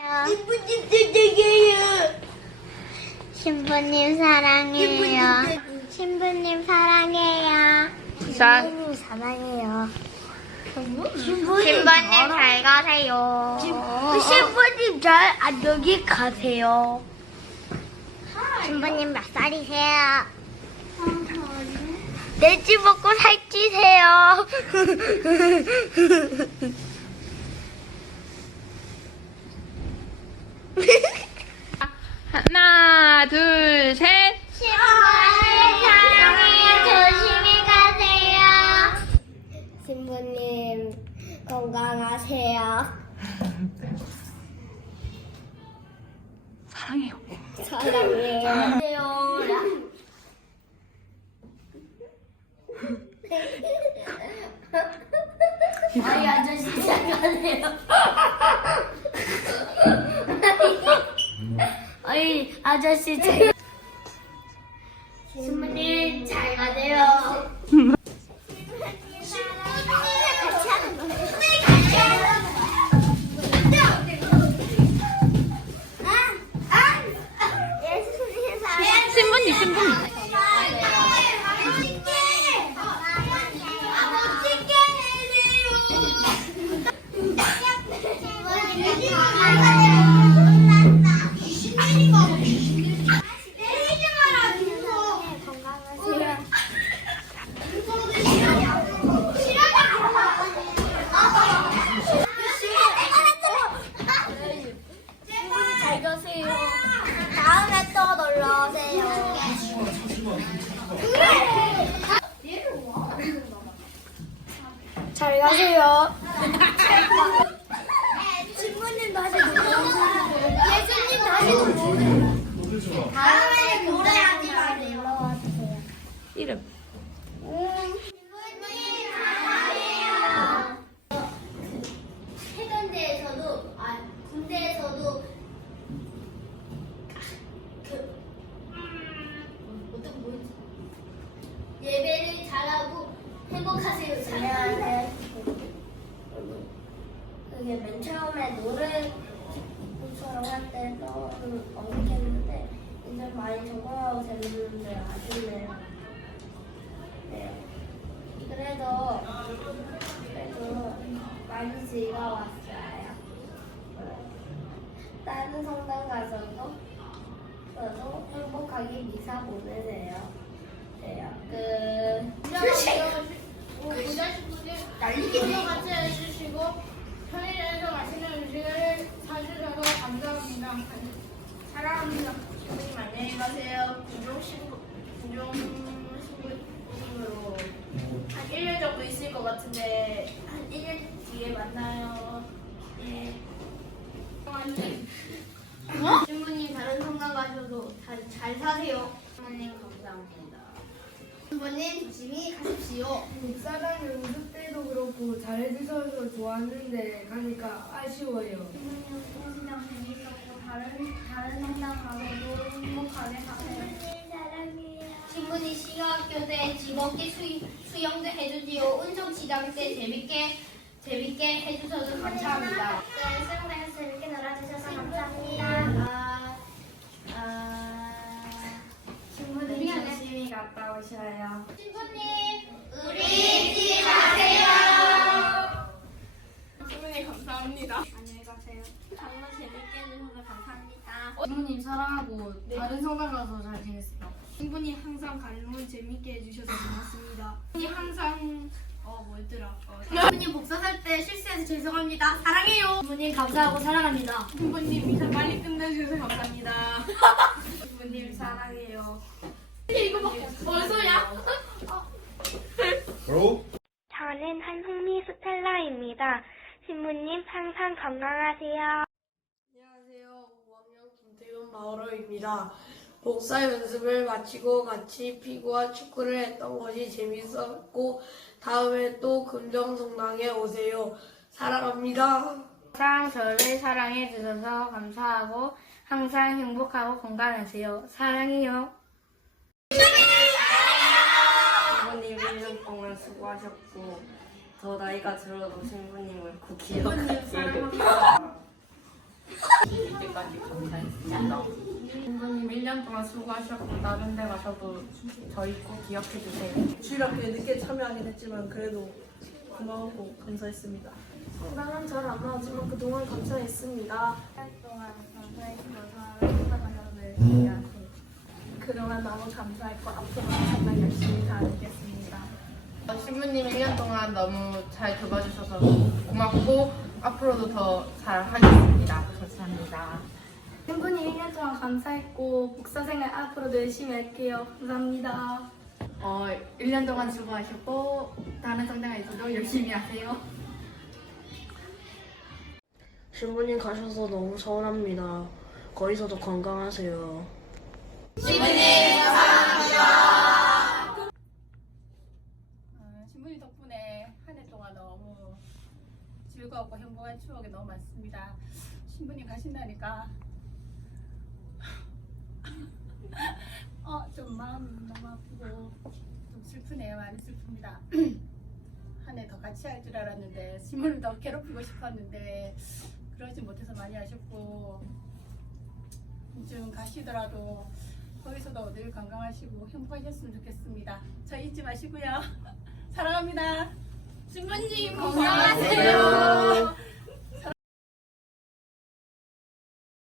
신부님 사랑해요. 신부님 사랑해요. 신부님 사랑해요. 자, 신부님 사랑해요. 신부님 잘 가세요. 신부님 잘 안녕히 가세요. 신부님 몇 살이세요? 돼지 먹고 살찌세요. 하나, 둘, 셋. 신부님 사랑해요. 조심히 가세요. 신부님 건강하세요. 사랑해요. 사랑해요. 아이 아저씨 시작하네요. 아이 아저씨 잘 가세요. 신부님 다시 놀러 오세요. 예수님 다시 놀러 오세요. 다음에는 노래하지 말고 놀러 와주세요. 이름. 신부님 사랑해요. 해병대에서도 아 군대에서도 그 음, 어떤 뭐지? 예배를 잘하고 행복하세요. 안녕하세요. 그게 맨 처음에 노래 촬영할 때 조금 어색했는데 이제 많이 적응하고 재밌는데 아쉽네요. 네. 그래도 그래도 많이 즐거웠어요. 다른 성당 가서도 저도 행복하게 미사 보내세요. 네요. 끝. 날리기도 같이 해주시고 편의점에서 맛있는 음식을 사주셔서 감사합니다. 사랑합니다. 신부님 안녕히 가세요. 군종 신부, 군종 신부님으로 한 1년 정도 있을 것 같은데 한 1년 뒤에 만나요. 네. 신부님 다른 성당 가셔도 잘, 잘 사세요. 신부님 조심히 가십시오. 목사랑 연습 때도 그렇고 잘해주셔서 좋았는데 가니까 아쉬워요. 신부님 통신장 재밌었고 다른 다른 성당 가서도 행복하게 가세요. 신부님 시각학교 때 즐겁게 수, 수영도 해주지요. 운송시장 때 재밌게 재밌게 해주셔서 감사합니다. 네, 수영장에서 재밌게 놀아주셔서 감사합니다. 아, 아, 조심히 갔다 오셔요. 신부님 우리 집 가세요. 신부님 감사합니다. 안녕히 가세요. 장문 재밌게 해주셔서 감사합니다. 신부님 사랑하고 다른 성당 가서 잘 지냈어요. 신부님 항상 관문 재밌게 해주셔서 고맙습니다. 신부님 항상 어 뭐였더라? 어, 신부님 복사 살 때 실수해서 죄송합니다. 사랑해요. 신부님 감사하고 사랑합니다. 신부님 미사 빨리 끝내주셔서 감사합니다. 신부님 사랑해요. 이거 봐. 벌써야? 저는 한흥미 스텔라입니다. 신부님 항상 건강하세요. 안녕하세요. 5학년 김태균 마우러입니다. 복사 연습을 마치고 같이 피구와 축구를 했던 것이 재밌었고 다음에 또 금정성당에 오세요. 사랑합니다. 항상 저를 사랑해 주셔서 감사하고 항상 행복하고 건강하세요. 사랑해요. 신부님 1년 동안 수고하셨고 더 나이가 들어도 신부님을 꼭 기억할게요. 이때까지 감사했습니다. 신부님 1년 동안 수고하셨고 다른 데 가셔도 저희 꼭 기억해 주세요. 주일학교에 늦게 참여하긴 했지만 그래도 고마웠고 감사했습니다. 건강은 잘안 나왔지만 그동안 감사했습니다. 동안 감사해주셔서 사랑하는 그동안 너무 감사했고 앞으로 정말 열심히 다니겠습니다. 어, 신부님 1년 동안 너무 잘 돌봐주셔서 고맙고 앞으로도 더 잘 하겠습니다. 감사합니다. 신부님 1년 동안 감사했고 복사 생활 앞으로도 열심히 할게요. 감사합니다. 어, 1년 동안 수고하셨고 다른 성당에서도 열심히 하세요. 신부님 가셔서 너무 서운합니다. 거기서도 건강하세요. 어, 신부님 덕분에 한 해 동안 너무 즐거웠고 행복한 추억이 너무 많습니다. 신부님 가신다니까 어, 좀 마음이 너무 아프고 좀 슬프네요. 많이 슬픕니다. 한 해 더 같이 할 줄 알았는데 신부님 더 괴롭히고 싶었는데 그러지 못해서 많이 아쉽고 좀 가시더라도 거기서도 늘 건강하시고 행복하셨으면 좋겠습니다. 저 잊지 마시고요. 사랑합니다. 신부님 건강하세요.